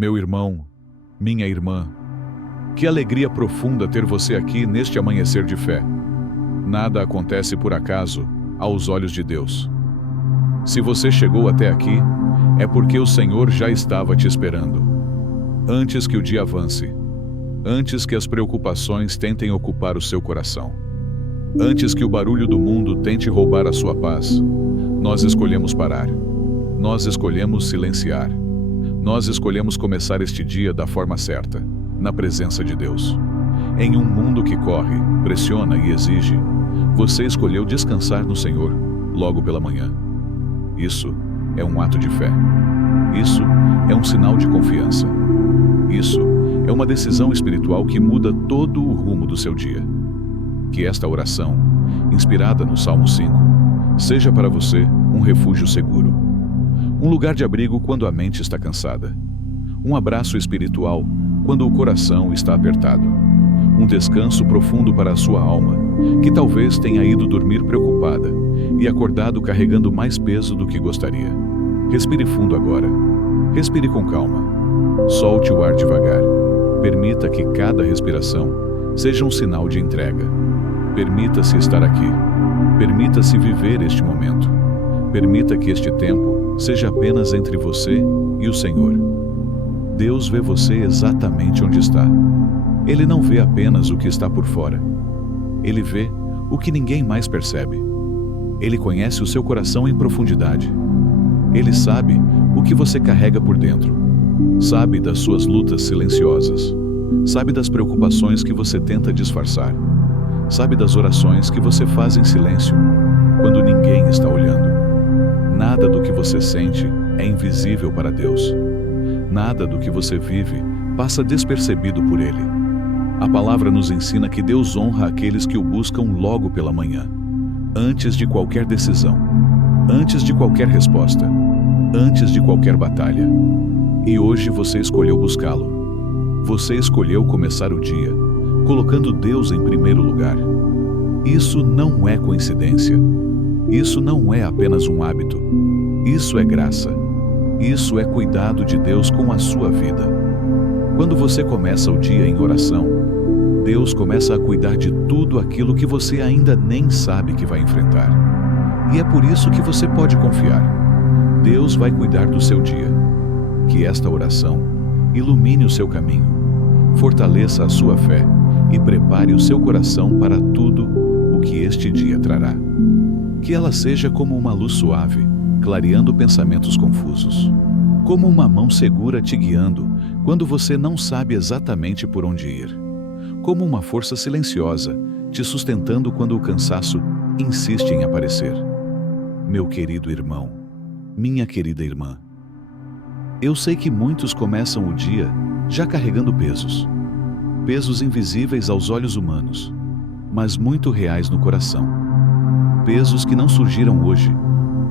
Meu irmão, minha irmã, que alegria profunda ter você aqui neste amanhecer de fé. Nada acontece por acaso aos olhos de Deus. Se você chegou até aqui, é porque o Senhor já estava te esperando. Antes que o dia avance, antes que as preocupações tentem ocupar o seu coração, antes que o barulho do mundo tente roubar a sua paz, nós escolhemos parar. Nós escolhemos silenciar. Nós escolhemos começar este dia da forma certa, na presença de Deus. Em um mundo que corre, pressiona e exige, você escolheu descansar no Senhor logo pela manhã. Isso é um ato de fé. Isso é um sinal de confiança. Isso é uma decisão espiritual que muda todo o rumo do seu dia. Que esta oração, inspirada no Salmo 5, seja para você um refúgio seguro. Um lugar de abrigo quando a mente está cansada. Um abraço espiritual quando o coração está apertado. Um descanso profundo para a sua alma, que talvez tenha ido dormir preocupada e acordado carregando mais peso do que gostaria. Respire fundo agora. Respire com calma. Solte o ar devagar. Permita que cada respiração seja um sinal de entrega. Permita-se estar aqui. Permita-se viver este momento. Permita que este tempo seja apenas entre você e o Senhor. Deus vê você exatamente onde está. Ele não vê apenas o que está por fora. Ele vê o que ninguém mais percebe. Ele conhece o seu coração em profundidade. Ele sabe o que você carrega por dentro. Sabe das suas lutas silenciosas. Sabe das preocupações que você tenta disfarçar. Sabe das orações que você faz em silêncio, quando ninguém está olhando. Nada do que você sente é invisível para Deus. Nada do que você vive passa despercebido por Ele. A palavra nos ensina que Deus honra aqueles que o buscam logo pela manhã, antes de qualquer decisão, antes de qualquer resposta, antes de qualquer batalha. E hoje você escolheu buscá-lo. Você escolheu começar o dia, colocando Deus em primeiro lugar. Isso não é coincidência. Isso não é apenas um hábito. Isso é graça. Isso é cuidado de Deus com a sua vida. Quando você começa o dia em oração, Deus começa a cuidar de tudo aquilo que você ainda nem sabe que vai enfrentar. E é por isso que você pode confiar. Deus vai cuidar do seu dia. Que esta oração ilumine o seu caminho, fortaleça a sua fé e prepare o seu coração para tudo o que este dia trará. Que ela seja como uma luz suave, clareando pensamentos confusos. Como uma mão segura te guiando quando você não sabe exatamente por onde ir. Como uma força silenciosa te sustentando quando o cansaço insiste em aparecer. Meu querido irmão, minha querida irmã, eu sei que muitos começam o dia já carregando pesos. Pesos invisíveis aos olhos humanos, mas muito reais no coração. Pesos que não surgiram hoje,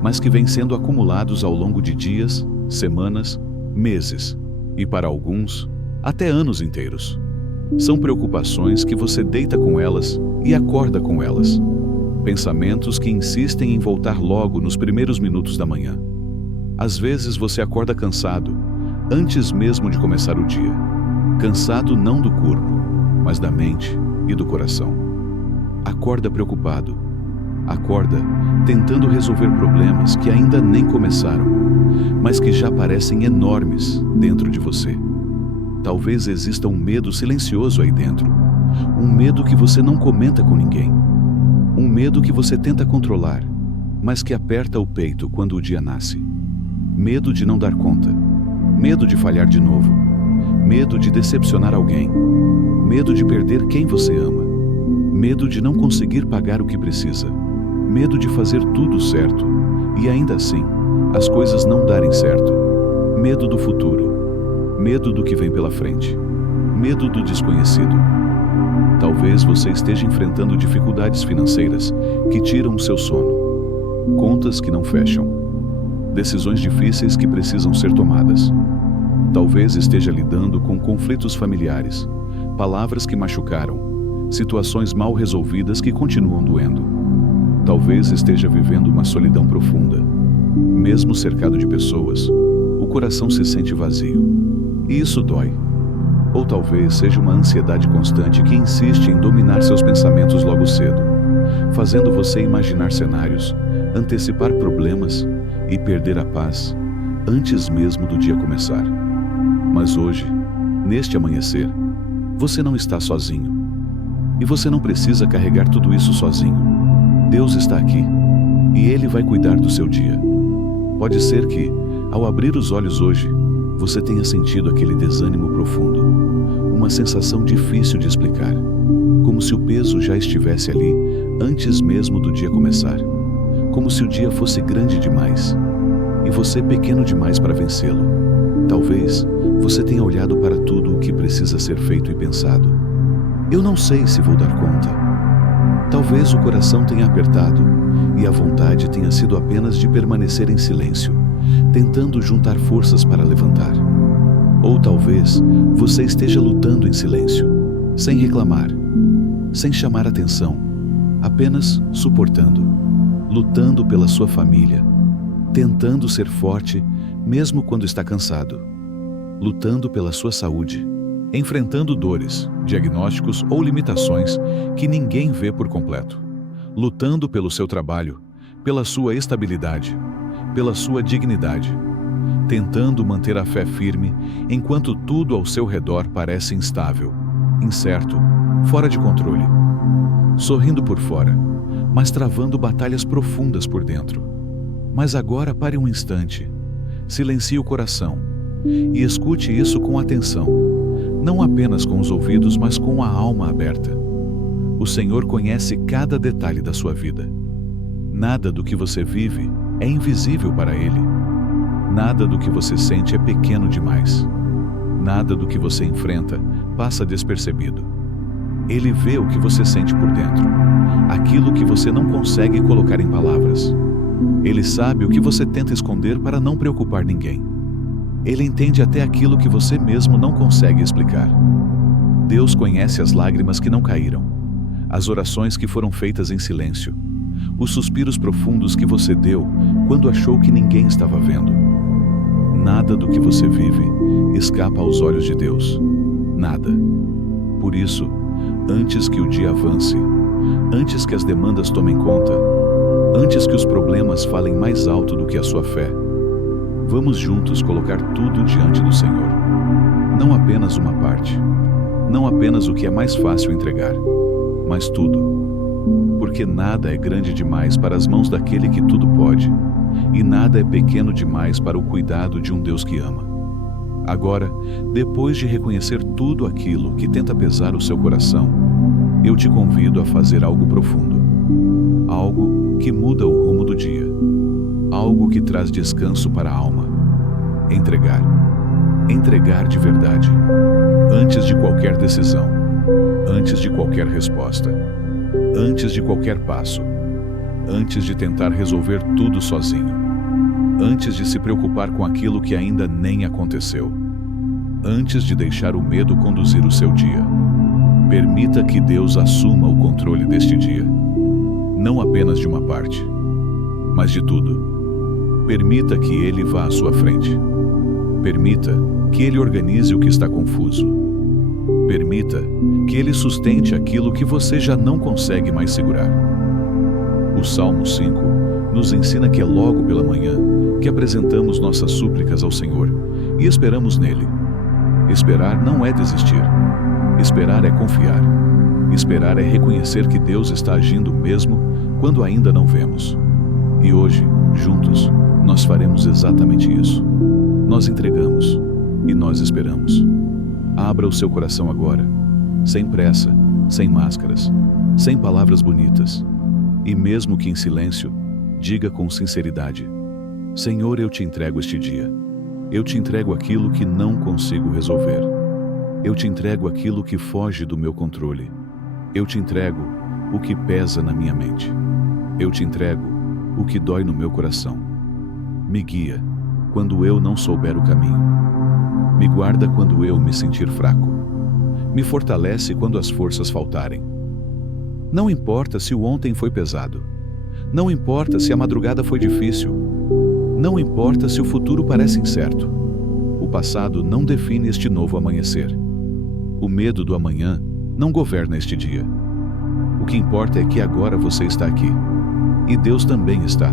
mas que vêm sendo acumulados ao longo de dias, semanas, meses e, para alguns, até anos inteiros. São preocupações que você deita com elas e acorda com elas. Pensamentos que insistem em voltar logo nos primeiros minutos da manhã. Às vezes você acorda cansado, antes mesmo de começar o dia. Cansado não do corpo, mas da mente e do coração. Acorda preocupado. Acorda tentando resolver problemas que ainda nem começaram, mas que já parecem enormes dentro de você. Talvez exista um medo silencioso aí dentro. Um medo que você não comenta com ninguém. Um medo que você tenta controlar, mas que aperta o peito quando o dia nasce. Medo de não dar conta. Medo de falhar de novo. Medo de decepcionar alguém. Medo de perder quem você ama. Medo de não conseguir pagar o que precisa. Medo de fazer tudo certo e ainda assim as coisas não darem certo. Medo do futuro. Medo do que vem pela frente. Medo do desconhecido. Talvez você esteja enfrentando dificuldades financeiras que tiram o seu sono. Contas que não fecham. Decisões difíceis que precisam ser tomadas. Talvez esteja lidando com conflitos familiares, palavras que machucaram, situações mal resolvidas que continuam doendo. Talvez esteja vivendo uma solidão profunda. Mesmo cercado de pessoas, o coração se sente vazio. E isso dói. Ou talvez seja uma ansiedade constante que insiste em dominar seus pensamentos logo cedo, fazendo você imaginar cenários, antecipar problemas e perder a paz antes mesmo do dia começar. Mas hoje, neste amanhecer, você não está sozinho. E você não precisa carregar tudo isso sozinho. Deus está aqui e Ele vai cuidar do seu dia. Pode ser que, ao abrir os olhos hoje, você tenha sentido aquele desânimo profundo, uma sensação difícil de explicar, como se o peso já estivesse ali antes mesmo do dia começar, como se o dia fosse grande demais e você pequeno demais para vencê-lo. Talvez você tenha olhado para tudo o que precisa ser feito e pensado: eu não sei se vou dar conta. Talvez o coração tenha apertado e a vontade tenha sido apenas de permanecer em silêncio, tentando juntar forças para levantar. Ou talvez você esteja lutando em silêncio, sem reclamar, sem chamar atenção, apenas suportando, lutando pela sua família, tentando ser forte mesmo quando está cansado, lutando pela sua saúde, enfrentando dores, diagnósticos ou limitações que ninguém vê por completo, lutando pelo seu trabalho, pela sua estabilidade, pela sua dignidade, tentando manter a fé firme enquanto tudo ao seu redor parece instável, incerto, fora de controle, sorrindo por fora, mas travando batalhas profundas por dentro. Mas agora pare um instante, silencie o coração e escute isso com atenção. Não apenas com os ouvidos, mas com a alma aberta. O Senhor conhece cada detalhe da sua vida. Nada do que você vive é invisível para Ele. Nada do que você sente é pequeno demais. Nada do que você enfrenta passa despercebido. Ele vê o que você sente por dentro, aquilo que você não consegue colocar em palavras. Ele sabe o que você tenta esconder para não preocupar ninguém. Ele entende até aquilo que você mesmo não consegue explicar. Deus conhece as lágrimas que não caíram, as orações que foram feitas em silêncio, os suspiros profundos que você deu quando achou que ninguém estava vendo. Nada do que você vive escapa aos olhos de Deus. Nada. Por isso, antes que o dia avance, antes que as demandas tomem conta, antes que os problemas falem mais alto do que a sua fé, vamos juntos colocar tudo diante do Senhor. Não apenas uma parte, não apenas o que é mais fácil entregar, mas tudo. Porque nada é grande demais para as mãos daquele que tudo pode, e nada é pequeno demais para o cuidado de um Deus que ama. Agora, depois de reconhecer tudo aquilo que tenta pesar o seu coração, eu te convido a fazer algo profundo, algo que muda o rumo do dia, algo que traz descanso para a alma. Entregar. Entregar de verdade. Antes de qualquer decisão. Antes de qualquer resposta. Antes de qualquer passo. Antes de tentar resolver tudo sozinho. Antes de se preocupar com aquilo que ainda nem aconteceu. Antes de deixar o medo conduzir o seu dia. Permita que Deus assuma o controle deste dia. Não apenas de uma parte, mas de tudo. Permita que Ele vá à sua frente. Permita que Ele organize o que está confuso. Permita que Ele sustente aquilo que você já não consegue mais segurar. O Salmo 5 nos ensina que é logo pela manhã que apresentamos nossas súplicas ao Senhor e esperamos nele. Esperar não é desistir. Esperar é confiar. Esperar é reconhecer que Deus está agindo mesmo quando ainda não vemos. E hoje, juntos, nós faremos exatamente isso. Nós entregamos e nós esperamos. Abra o seu coração agora, sem pressa, sem máscaras, sem palavras bonitas. E mesmo que em silêncio, diga com sinceridade: Senhor, eu te entrego este dia. Eu te entrego aquilo que não consigo resolver. Eu te entrego aquilo que foge do meu controle. Eu te entrego o que pesa na minha mente. Eu te entrego o que dói no meu coração. Me guia quando eu não souber o caminho. Me guarda quando eu me sentir fraco. Me fortalece quando as forças faltarem. Não importa se o ontem foi pesado. Não importa se a madrugada foi difícil. Não importa se o futuro parece incerto. O passado não define este novo amanhecer. O medo do amanhã não governa este dia. O que importa é que agora você está aqui. E Deus também está.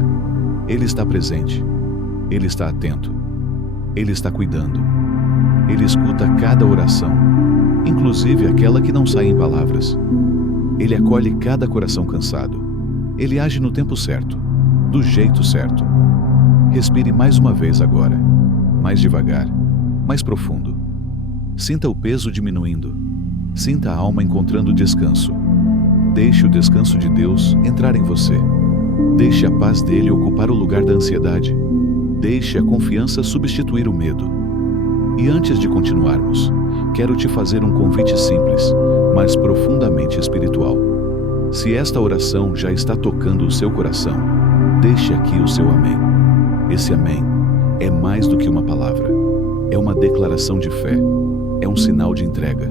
Ele está presente. Ele está atento. Ele está cuidando. Ele escuta cada oração, inclusive aquela que não sai em palavras. Ele acolhe cada coração cansado. Ele age no tempo certo, do jeito certo. Respire mais uma vez agora, mais devagar, mais profundo. Sinta o peso diminuindo. Sinta a alma encontrando descanso. Deixe o descanso de Deus entrar em você. Deixe a paz dele ocupar o lugar da ansiedade. Deixe a confiança substituir o medo. E antes de continuarmos, quero te fazer um convite simples, mas profundamente espiritual. Se esta oração já está tocando o seu coração, deixe aqui o seu amém. Esse amém é mais do que uma palavra. É uma declaração de fé. É um sinal de entrega.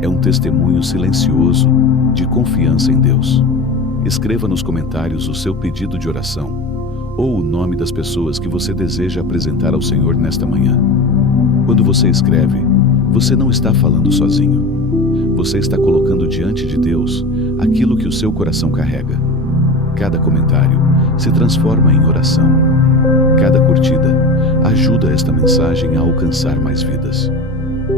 É um testemunho silencioso de confiança em Deus. Escreva nos comentários o seu pedido de oração ou o nome das pessoas que você deseja apresentar ao Senhor nesta manhã. Quando você escreve, você não está falando sozinho. Você está colocando diante de Deus aquilo que o seu coração carrega. Cada comentário se transforma em oração. Cada curtida ajuda esta mensagem a alcançar mais vidas.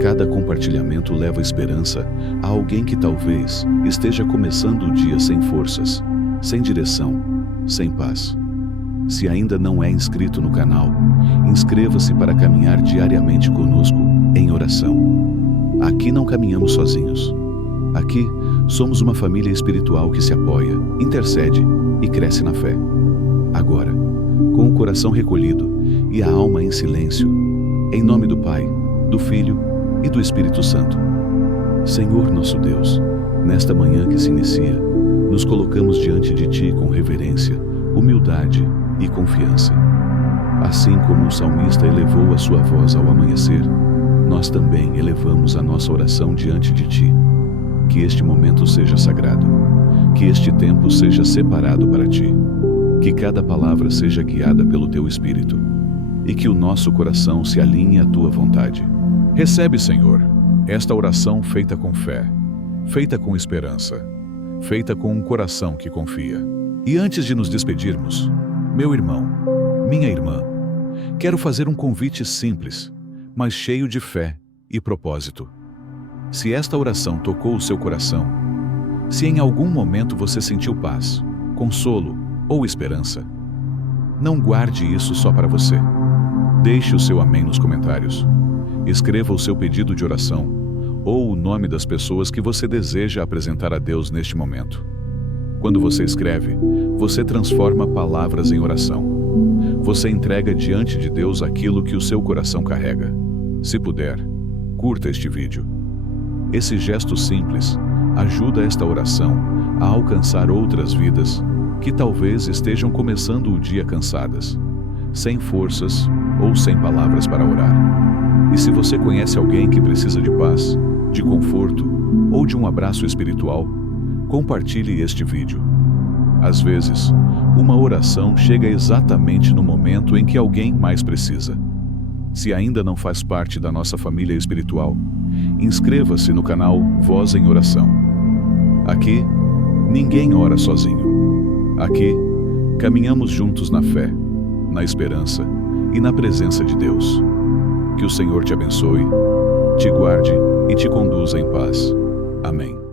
Cada compartilhamento leva esperança a alguém que talvez esteja começando o dia sem forças, sem direção, sem paz. Se ainda não é inscrito no canal, inscreva-se para caminhar diariamente conosco em oração. Aqui não caminhamos sozinhos. Aqui somos uma família espiritual que se apoia, intercede e cresce na fé. Agora, com o coração recolhido e a alma em silêncio, em nome do Pai, do Filho e do Espírito Santo. Senhor nosso Deus, nesta manhã que se inicia, nos colocamos diante de Ti com reverência, humildade e confiança. Assim como o salmista elevou a sua voz ao amanhecer, nós também elevamos a nossa oração diante de Ti. Que este momento seja sagrado, que este tempo seja separado para Ti, que cada palavra seja guiada pelo Teu Espírito e que o nosso coração se alinhe à Tua vontade. Recebe, Senhor, esta oração feita com fé, feita com esperança, feita com um coração que confia. E antes de nos despedirmos, meu irmão, minha irmã, quero fazer um convite simples, mas cheio de fé e propósito. Se esta oração tocou o seu coração, se em algum momento você sentiu paz, consolo ou esperança, não guarde isso só para você. Deixe o seu amém nos comentários. Escreva o seu pedido de oração ou o nome das pessoas que você deseja apresentar a Deus neste momento. Quando você escreve, você transforma palavras em oração. Você entrega diante de Deus aquilo que o seu coração carrega. Se puder, curta este vídeo. Esse gesto simples ajuda esta oração a alcançar outras vidas que talvez estejam começando o dia cansadas, sem forças ou sem palavras para orar. E se você conhece alguém que precisa de paz, de conforto ou de um abraço espiritual, compartilhe este vídeo. Às vezes, uma oração chega exatamente no momento em que alguém mais precisa. Se ainda não faz parte da nossa família espiritual, inscreva-se no canal Voz em Oração. Aqui, ninguém ora sozinho. Aqui, caminhamos juntos na fé, na esperança e na presença de Deus. Que o Senhor te abençoe, te guarde e te conduza em paz. Amém.